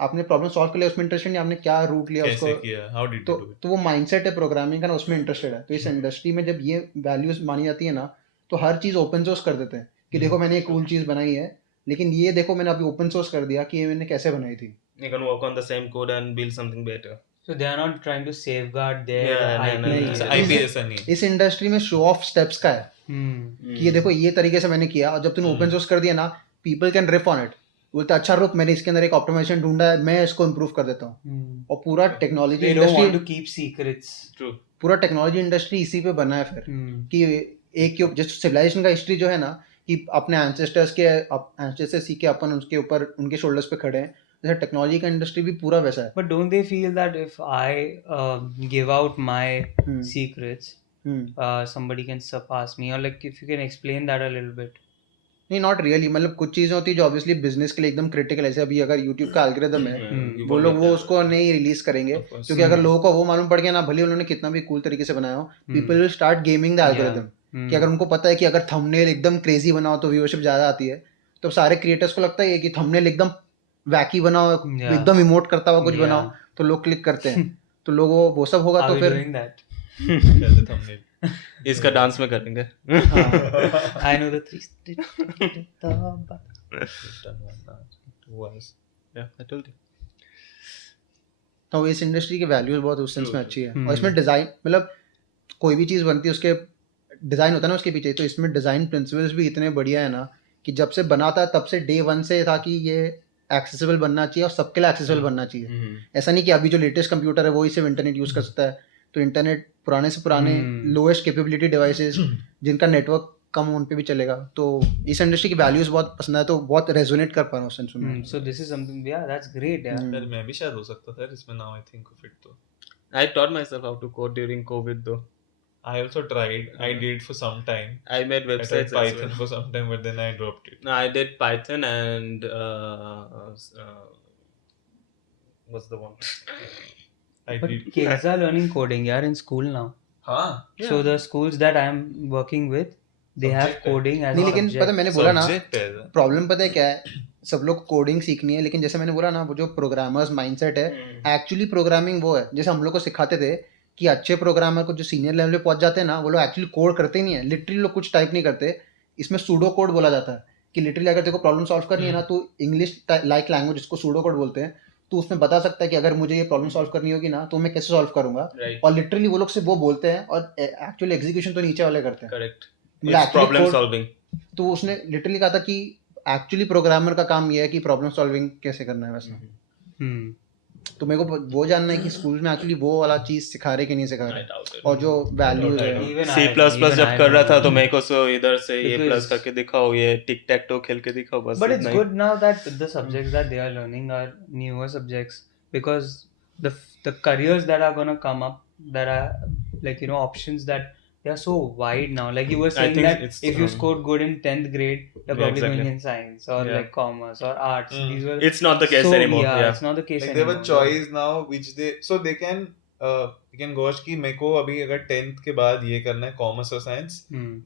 आपने प्रॉब्लम सॉल्व कर लिया उसमें इंटरेस्टेड नहीं, आपने क्या रूट लिया कैसे उसको, किया, हाउ डिड तो यू डू इट? तो वो माइंडसेट है प्रोग्रामिंग का ना, उसमें इंटरेस्टेड है। तो इस इंडस्ट्री में जब ये वैल्यूज मानी जाती है ना, तो हर चीज़ ओपन सोर्स कर देते हैं कि देखो मैंने एक कूल चीज़ बनाई है, लेकिन ये देखो मैंने अभी ओपन सोर्स कर दिया कि ये मैंने कैसे बनाई थी। You can work on the same code and build something better. So they are not trying to safeguard their Yeah, no, IP. no, no, नहीं, अच्छा, no. IP ऐसा नहीं है। इस इंडस्ट्री में शो ऑफ स्टेप्स का है कि ये देखो ये तरीके से मैंने किया, और जब तूने ओपन सोर्स कर दिया ना, people can riff on it, बोलते अच्छा रुक मैंने इसके अंदर एक ऑप्टिमाइजेशन ढूंढा है, मैं इसको इम्प्रूव कर देता हूँ। और पूरा technology They don't want industry, to keep secrets. True. पूरा टेक्नोलॉजी इंडस्ट्री इसी पे बना है फिर, कि एक के जैसे सिविलाइजेशन का हिस्ट्री जो है ना, कि अपने एंसेस्टर्स से सीख के अपन उसके ऊपर उनके शोल्डर्स पे खड़े हैं, जैसे टेक्नोलॉजी का इंडस्ट्री भी पूरा वैसा है। But don't they feel that if I give out my secrets, somebody can surpass me? Or like if you can explain that a little bit. नहीं नॉट रियली, मतलब कुछ चीज़ें होती है जो ऑब्वियसली बिजनेस के लिए एकदम क्रिटिकल है। जैसे अभी अगर यूट्यूब का एल्गोरिदम है, वो लोग वो उसको नहीं रिलीज करेंगे, क्योंकि अगर लोगों को वो मालूम पड़ गया ना, भले उन्होंने कितना भी कूल तरीके से बनाया हो, people will start gaming the algorithm. कि अगर उनको पता है कि अगर थंबनेल एकदम क्रेजी बनाओ तो व्यूअरशिप ज़्यादा आती है, तो सारे क्रिएटर्स को लगता है कि थंबनेल एकदम वैकी बनाओ, एकदम इमोट करता हुआ कुछ बनाओ, तो लोग क्लिक करते हैं। तो लोग वो सब होगा तो फिर कैसे thumbnail? इसका डांस में करेंगे। I know the three. Yeah, I told you. तो इस इंडस्ट्री की वैल्यूज बहुत उस सेंस में अच्छी है। और इसमें डिज़ाइन, मतलब कोई भी चीज़ बनती है उसके डिज़ाइन होता है ना उसके पीछे, तो इसमें डिज़ाइन प्रिंसिपल्स भी इतने बढ़िया है ना, कि जब से बना था तब से डे वन से था कि ये एक्सेसिबल बनना चाहिए और सबके लिए एक्सेसिबल बनना चाहिए। ऐसा नहीं कि अभी जो लेटेस्ट कंप्यूटर है वही सिर्फ इंटरनेट यूज़ कर सकता है, तो इंटरनेट पुराने से पुराने लोएस्ट कैपेबिलिटी डिवाइसेस जिनका नेटवर्क कम उन पे भी चलेगा। तो इस इंडस्ट्री की वैल्यूज बहुत पसंद है, तो बहुत रेजोनेट कर पा रहा हूँ उस सेंस में। So this is something, yeah, that's great, yeah. यार मैं भी शायद हो सकता था इसमें, now I think of it तो। I taught myself how to code during COVID though. I also tried. I did for some time. I made I tried websites as Python well. for some time, but then I dropped it. No, I did Python and what's the one? I But did. kids are learning coding, yeah, in school now. हाँ. So the schools that I'm working with, they have Subject है। coding as नहीं a लेकिन subject. पता मैंने बोला ना, Subject है ऐसा। प्रॉब्लम पता है क्या है, सब लोग कोडिंग सीखनी है, लेकिन जैसे मैंने बोला ना, वो जो प्रोग्रामर्स माइंडसेट है, एक्चुअली प्रोग्रामिंग वो है। जैसे हम लोग को सिखाते थे कि अच्छे प्रोग्रामर को जो सीनियर लेवल पे पहुंच जाते हैं ना, वो लोग एक्चुअली कोड करते नहीं है, लिटरली लोग कुछ टाइप नहीं करते। इसमें सूडो कोड बोला जाता है कि लिटरली अगर तेरे को प्रॉब्लम सॉल्व करनी है ना, तो इंग्लिश लाइक लैंग्वेज जिसको सूडो कोड बोलते हैं, तो उसमें बता सकता है कि अगर मुझे ये प्रॉब्लम सॉल्व करनी होगी ना, तो मैं कैसे सॉल्व करूंगा। Right. और लिटरली वो लोग से वो बोलते हैं, और एक्चुअली एग्जीक्यूशन तो नीचे वाले करते हैं। Correct. मतलब It's problem actually solving. तो उसने लिटरली कहा था कि एक्चुअली प्रोग्रामर का काम ये है कि प्रॉब्लम सॉल्विंग कैसे करना है वैसा। Hmm. तो मेरे को वो जानना है कि स्कूल में एक्चुअली वो वाला चीज सिखा रहे कि नहीं सिखा I रहे, doubt it. और जो वैल्यूज है। Even C++ even जब I कर रहा don't था know. तो मेरे को सो इधर से ये Because- प्लस करके दिखाओ, ये टिक टैक टो खेल के दिखाओ, बस But it's इतना ही। good now that the subjects that they are learning are newer subjects, because the careers that are gonna come up, that are like, you know, options that they are so wide now. Like you were saying think that it's, if you scored good in 10th grade, you're Yeah, probably exactly. going in science or Yeah. like commerce or arts. These were It's not the case so, anymore. Yeah, Yeah. it's not the case Like they have anymore. a choice now which they can gauge कि मेरे को अभी अगर 10th के बाद ये करना है commerce or science,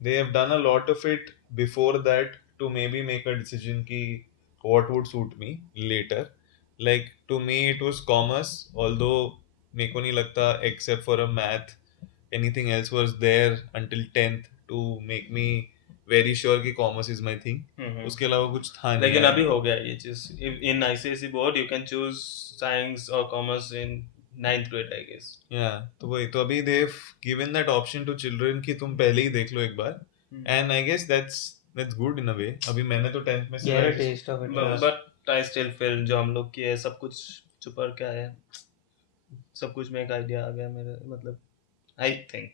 they have done a lot of it before that to maybe make a decision कि what would suit me later. Like to me it was commerce, although मेरे को नहीं लगता except for a math anything else was there until 10th to make me very sure कि commerce is my thing. उसके अलावा कुछ था नहीं। लेकिन अभी हो गया ये चीज। In ICSE board you can choose science or commerce in 9th grade I guess. Yeah, तो वही तो अभी they've given that option to children कि तुम पहले ही देख लो एक बार, and I guess that's good in a way. अभी मैंने तो 10th में से Get a taste of it. But I still feel जो हम लोग किए सब कुछ छुपर क्या है, सब कुछ में एक आइडिया आ गया मेरे, मतलब I think.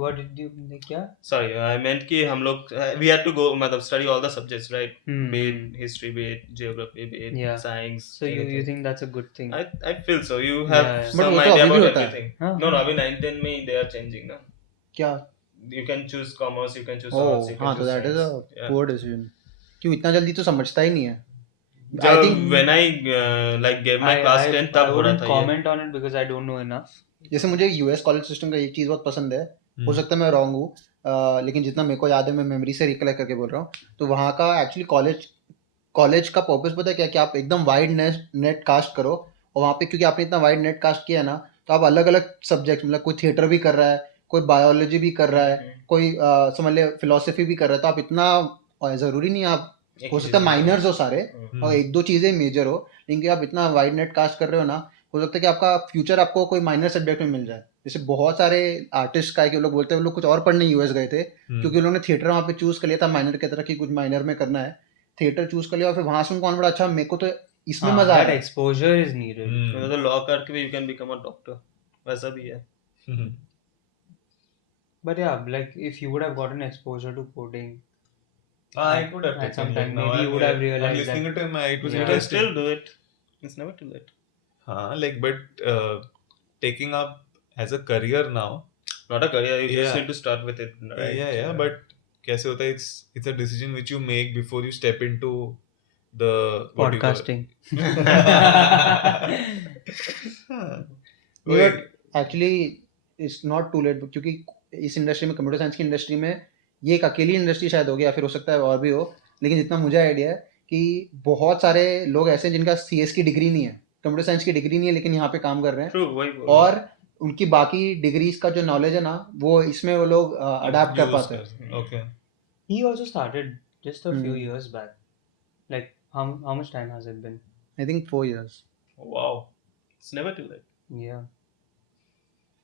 What did you क्या? Sorry, I meant कि हम लोग we had to go मतलब study all the subjects, right? Be it history, be it geography, be it Yeah. science. So you anything. think that's a good thing? I feel so. You have Yeah, yeah. But some वो तो idea अभी भी about होता है। everything. हाँ, No, हाँ. अभी 9-10 में they are changing ना. क्या? You can choose commerce, you can choose oh arts, you can हाँ, तो choose that is science. A poor decision. क्यों इतना जल्दी तो समझता ही नहीं है। I think when I like gave my class 10 I तब हो रहा wouldn't था ये. comment on it because I don't know enough. जैसे मुझे यूएस कॉलेज सिस्टम का एक चीज़ बहुत पसंद है, हो सकता है मैं रॉन्ग हूँ, लेकिन जितना मेरे को याद है, मैं मेमोरी से रिकलेक्ट करके बोल रहा हूँ, तो वहाँ का एक्चुअली कॉलेज का पर्पस पता है क्या, कि आप एकदम वाइड नेट कास्ट करो, और वहाँ पे क्योंकि आपने इतना वाइड नेट कास्ट किया है ना, तो आप अलग अलग सब्जेक्ट, मतलब कोई थिएटर भी कर रहा है, कोई बायोलॉजी भी कर रहा है, कोई समझ ले फिलोसफी भी कर रहा है, तो आप इतना ज़रूरी नहीं आप, हो सकता है माइनर्स हो सारे और एक दो चीज़ें मेजर हो, लेकिन आप इतना वाइड नेट कास्ट कर रहे हो ना, हो सकता है कि आपका फ्यूचर आपको कोई माइनर सब्जेक्ट में मिल जाए. जैसे बहुत सारे आर्टिस्ट का है कि वो लोग बोलते हैं वो लोग कुछ और पढ़ने यूएस गए थे, क्योंकि उन्होंने थिएटर वहाँ पे चूज कर लिया था माइनर की तरह, कि कुछ माइनर में करना है, थिएटर चूज कर लिया, और फिर वहां से उनको बड़ा अच्छा, मेरे को तो इसमें मजा That आया. exposure is needed. तो लॉ करके भी you can become a doctor, वैसा भी है. But yeah, like if you would have gotten exposure to coding I could have at taken some it. time, Now maybe you would have realized I'm listening that. to him. It was Yeah. You can interesting. still do it. It's never too late. Like, but taking up as a career now. Not a career. You just Yeah. need to start with it. Right? Yeah. But कैसे होता है? It's a decision which you make before you step into the what do you call it? Podcasting. But actually it's not too late, क्योंकि इस industry में, computer science की industry में, ये एक अकेली इंडस्ट्री शायद होगी, या फिर हो सकता है और भी हो, लेकिन जितना मुझे आइडिया है कि बहुत सारे लोग ऐसे हैं जिनका सीएस की डिग्री नहीं है, कंप्यूटर साइंस की डिग्री नहीं है, लेकिन यहाँ पे काम कर रहे हैं. True, वही बोल. और उनकी बाकी डिग्रीज का जो नॉलेज है ना, वो इसमें वो लोग अडाप्ट कर पाते हैं. Okay. He also started just a few years back. Like how much time has it been? I think 4 years. Wow. It's never too late. Yeah.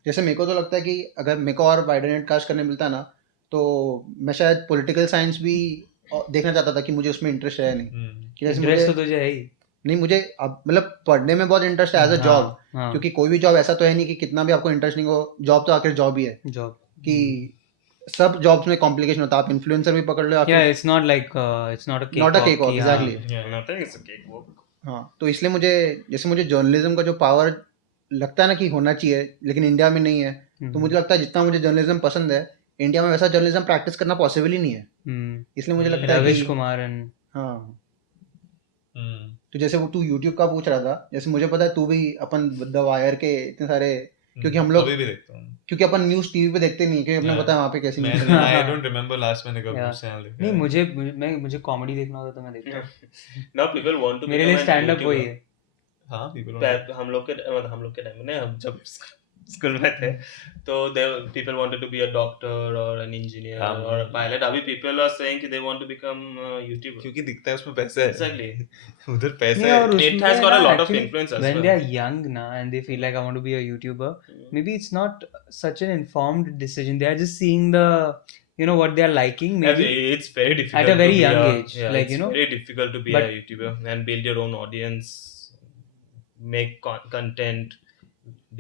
जैसे मेरे को तो लगता है कि अगर मेरे को और वाइडर नेट कास्ट करने मिलता ना, तो मैं शायद पॉलिटिकल साइंस भी देखना चाहता था, कि मुझे उसमें इंटरेस्ट है नहीं. कि जैसे Interest मुझे तो तुझे है ही. नहीं, मुझे अब मतलब पढ़ने में बहुत इंटरेस्ट है एज अ जॉब, हाँ. क्योंकि कोई भी जॉब ऐसा तो है नहीं कि कितना भी आपको इंटरेस्ट नहीं हो, जॉब तो आखिर जॉब ही है. Job. कि सब जॉब्स में कॉम्प्लिकेशन होता है, आप इन्फ्लुएंसर भी पकड़ लो या Yeah, फिर it's not like it's not a cake. Not a cake of, कि हाँ. Exactly. Yeah, nothing is a cakewalk. हाँ, तो इसलिए मुझे, जैसे मुझे जर्नलिज्म का जो पावर लगता है ना कि होना चाहिए, लेकिन इंडिया में नहीं है, तो मुझे लगता है जितना मुझे जर्नलिज्म पसंद है, इंडिया में वैसा जर्नलिज्म प्रैक्टिस करना पॉसिबल ही नहीं है. इसलिए मुझे लगता है रविश कि कुमार and हाँ. तो जैसे वो तू यूट्यूब का पूछ रहा था, जैसे मुझे पता है तू भी अपन द वायर के इतने सारे, क्योंकि हम लोग अभी भी देखता हूँ. क्योंकि अपन न्यूज़ टीवी पे देखते नहीं, क्योंकि अपने Yeah. पता है वहाँ पे कैसी न्यूज़ मैंने I don't remember last मैंने कब Yeah. चैनल देखा नहीं, है. मुझे कॉमेडी देखना होता तो मैं देखता हूँ. Now people want to मेरे become लिए an स्टैंड अप YouTuber. वही है. हाँ, people हम लोग के टाइम में हम जब स्कूल में थे, तो people wanted to be a doctor or an engineer or a pilot. अभी people are saying कि they want to become a YouTuber. क्योंकि दिखता है उसमें पैसा है. Exactly. उधर पैसा नहीं, है. और It उसमें has got a ना lot of actually influence as when well. they are young na and they feel like I want to be a YouTuber, maybe it's not such an informed decision. They are just seeing the what they are liking. Maybe It's very difficult at a very to be young age, yeah, like it's very difficult to be a but- YouTuber and build your own audience, make content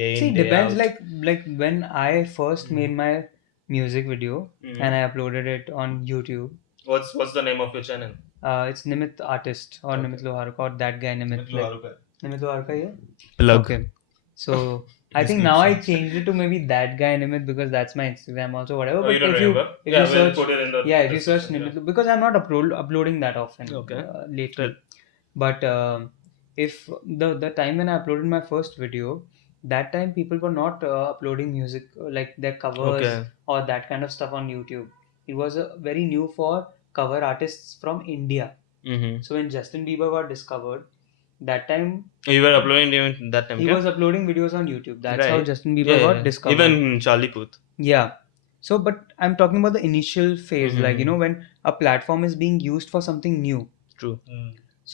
day see, in day depends. out. Like when I first made my music video Mhm. and I uploaded it on YouTube. What's the name of your channel? It's Nimit Artist or Nimit Loharka or that guy Nimit. मतलब Like, आरोप है. Nimit Loharka, yeah. Plug. Okay. So I think now I changed it to maybe that guy Nimit because that's my Instagram also, whatever. Oh, But you don't if remember? if Yeah, you we'll search, put it in the yeah, if you search description, Nimit, because I'm not uploading that often Okay. lately. But if the time when I uploaded my first video, that time people were not uploading music like their covers Okay. or that kind of stuff on YouTube. It was very new for cover artists from India. Mm-hmm. So when Justin Bieber got discovered, that time You were uploading even that time. he okay? was uploading videos on YouTube. That's how Right. Justin Bieber Yeah, got yeah. discovered. Even Charlie Puth. Yeah. So, but I'm talking about the initial phase, like Mhm. when a platform is being used for something new. True.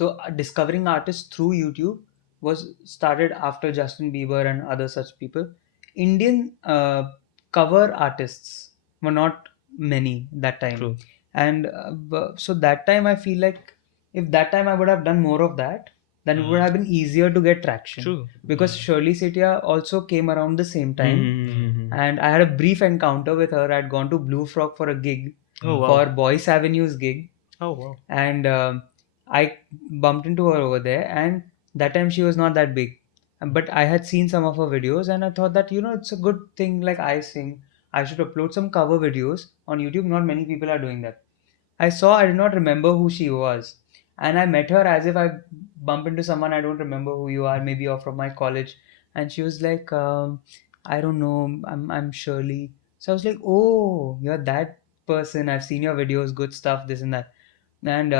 So, discovering artists through YouTube was started after Justin Bieber and other such people. Indian cover artists were not many that time. True. And so that time I feel like if that time I would have done more of that, then it would have been easier to get traction. True. Because Shirley Setia also came around the same time. Mm-hmm. And I had a brief encounter with her. I'd gone to Blue Frog for a gig, Oh, wow. for Boyce Avenue's gig, Oh wow. and I bumped into her over there. And that time she was not that big, but I had seen some of her videos, and I thought that it's a good thing. Like I sing, I should upload some cover videos on YouTube. Not many people are doing that. I did not remember who she was, and I met her as if I bump into someone I don't remember who you are, maybe you're from my college, and she was like, I don't know, I'm Shirley. So I was like, oh, you're that person. I've seen your videos, good stuff, this and that, and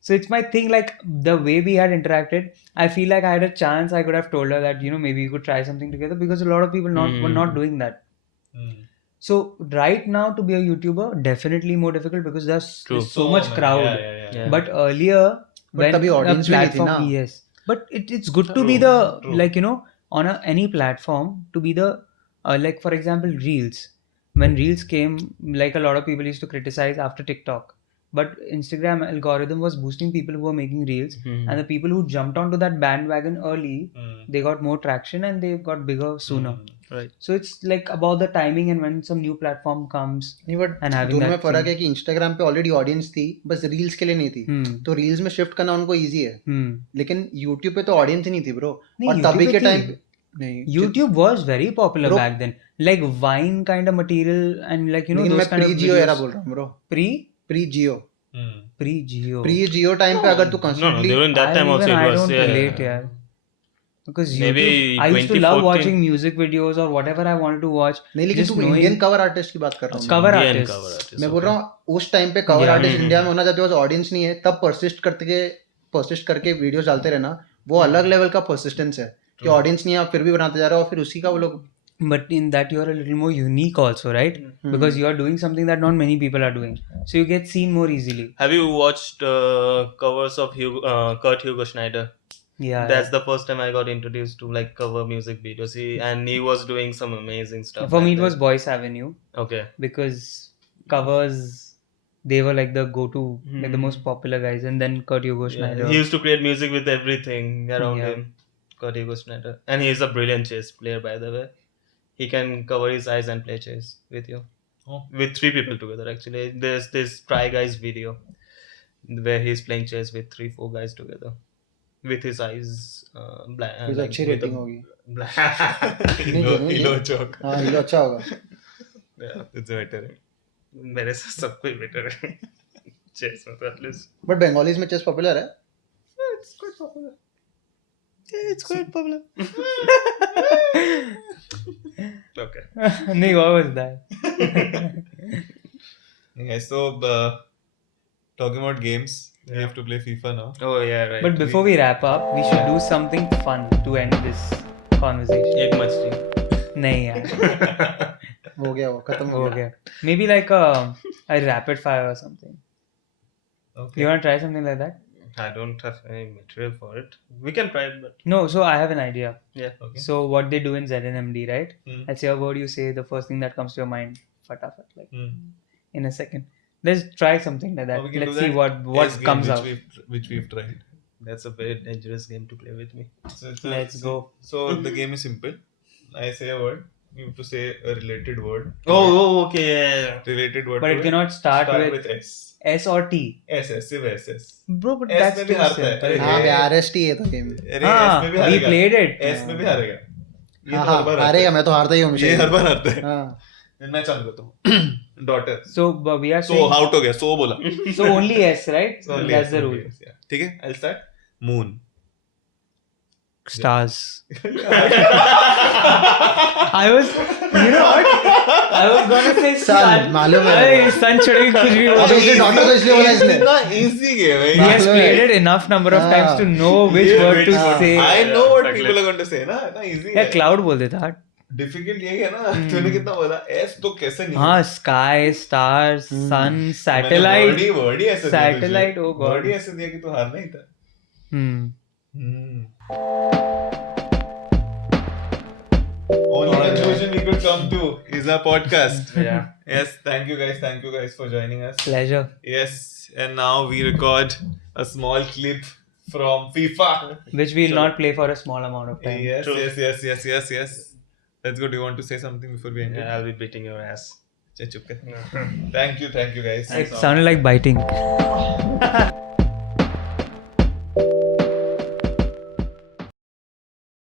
so it's my thing. Like the way we had interacted, I feel like I had a chance. I could have told her that maybe we could try something together, because a lot of people were not doing that. So right now to be a YouTuber, definitely more difficult because there's so much crowd. Yeah. But earlier, But when तभी a audience भी नहीं थी platform, ना. yes. But it's good to be the True. like on any platform to be the like for example Reels. When Reels came, like a lot of people used to criticize after TikTok. But Instagram algorithm was boosting people who were making Reels, and the people who jumped onto that bandwagon early, they got more traction and they got bigger sooner. Right. So it's like about the timing and when some new platform comes. नहीं but And having दोनों में that फर्क thing. है कि Instagram पे already audience थी, बस reels के लिए नहीं थी. तो रील्स में शिफ्ट करना उनको इजी है, लेकिन यूट्यूब पे तो ऑडियंस ही नहीं थी ब्रो. नहीं, और तभी YouTube के पे टाइम थी. नहीं, YouTube was very popular Bro. back then, like Vine kind of material and like लेकिन those मैं kind pre of Jio era videos. बोल रहा हूँ ब्रो. Pre Geo. प्री जियो टाइम पे अगर तू No, constantly during that time also I it was. don't relate, yeah. Because Maybe YouTube, I used to love 2014. watching music videos or whatever I wanted to watch. नहीं, लेकिन just तू knowing- Indian cover artist की बात कर रहा हूँ. Cover Indian artists. cover artists, मैं बोल okay. रहा हूँ उस टाइम पे कवर Yeah. आर्टिस्ट इंडिया में होना, जब तेरे पास ऑडियंस नहीं है तब परसिस्ट करके वीडियोस डालते रहना, वो अलग लेवल का परसिस्टेंस है कि ऑडियंस नहीं है फिर भी बनाते जा रहे हो और फिर उसी का वो लोग. But in that you are a little more unique also, right? Because you are doing something that not many people are doing, so you get seen more easily. Have you watched covers of Kurt Hugo Schneider? Yeah. That's the first time I got introduced to like cover music videos. He was doing some amazing stuff. For me, back it was then. Boyce Avenue Okay. because covers, they were like the go-to, like the most popular guys, and then Kurt Hugo Yeah, Schneider. he used to create music with everything around Yeah. him. Kurt Hugo Schneider, and he is a brilliant chess player, by the way. He can cover his eyes and play chess with you, with 3 people together. Actually, there's this Try Guys video where he's playing chess with 3-4 guys together with his eyes black. कुछ अच्छी rating होगी. Elo Chok. हाँ, ये अच्छा होगा. It's better. मेरे से सब कुछ बेटर है चेस में तो एटलीस्ट. बट बंगालीज में चेस पॉपुलर है. It's quite popular. Yeah, it's quite popular. Okay. No, what was that? Yeah, so talking about games, we have to play FIFA now. Oh yeah, right. But before we wrap up, we should do something fun to end this conversation. एक मछली. नहीं यार, हो गया, वो खत्म हो हो गया. गया. Maybe like a rapid fire or something. Okay. You want to try something like that? I don't have any material for it. We can try it, but No, so I have an idea. yeah. Okay. So what they do in ZNMD, right? Hmm. Let's say a word you say, the first thing that comes to your mind, fatafat, like Hmm. in a second. Let's try something like that. Or we can Let's do see that what S game comes out. which we've tried. That's a very dangerous game to play with me. Let's go. So the game is simple. I say a word. You have to say a related word. Oh, okay. Yeah. Related word. But to it cannot start with S. S or T. S सिर्फ S. Bro, but S that's में भी too हारता है. simple. अरे हाँ बे, RST है तो game. अरे हाँ, S में भी we हारेगा. played it. S में भी हारेगा. ये हाँ तो हर हाँ बार हारेगा, मैं तो हारता ही हूँ हारता है. ये हमेशा. हर बार हारता है. हाँ. Then मैं चालू करता हूँ. Daughter. So but we are So saying out हो गया. So बोला. so only S, right? So only That's S, the only rule. S, yeah. ठीक है. I'll start. Moon. Stars. I was, you know what? I was gonna say sun. मालूम है. अरे sun छोड़ के कुछ भी अब बोला. इसने डॉक्टर तो इसलिए बोला इसने. इतना easy game है. He has मालूम है. played it enough number of times to know which Yeah, word which to word. say. I know what Exactly. people are going to say ना. इतना easy या है. cloud बोल देता था. Difficult यही है ना. तूने कितना बोला? S तो कैसे नहीं? हाँ, sky, stars, sun, मैंने satellite. word ही ऐसे दिया तुझे. Satellite, oh God. Word ही ऐसे दिया कि तू हारना ही था. Only conclusion we could come to is our podcast. Yeah. Yes, thank you guys for joining us. Pleasure. Yes, and now we record a small clip from FIFA. Which we'll not play for a small amount of time. Yes, True. yes. That's good. You want to say something before we end? Yeah, I'll be beating your ass. Chal, chup kar. Thank you guys. It sounded like biting.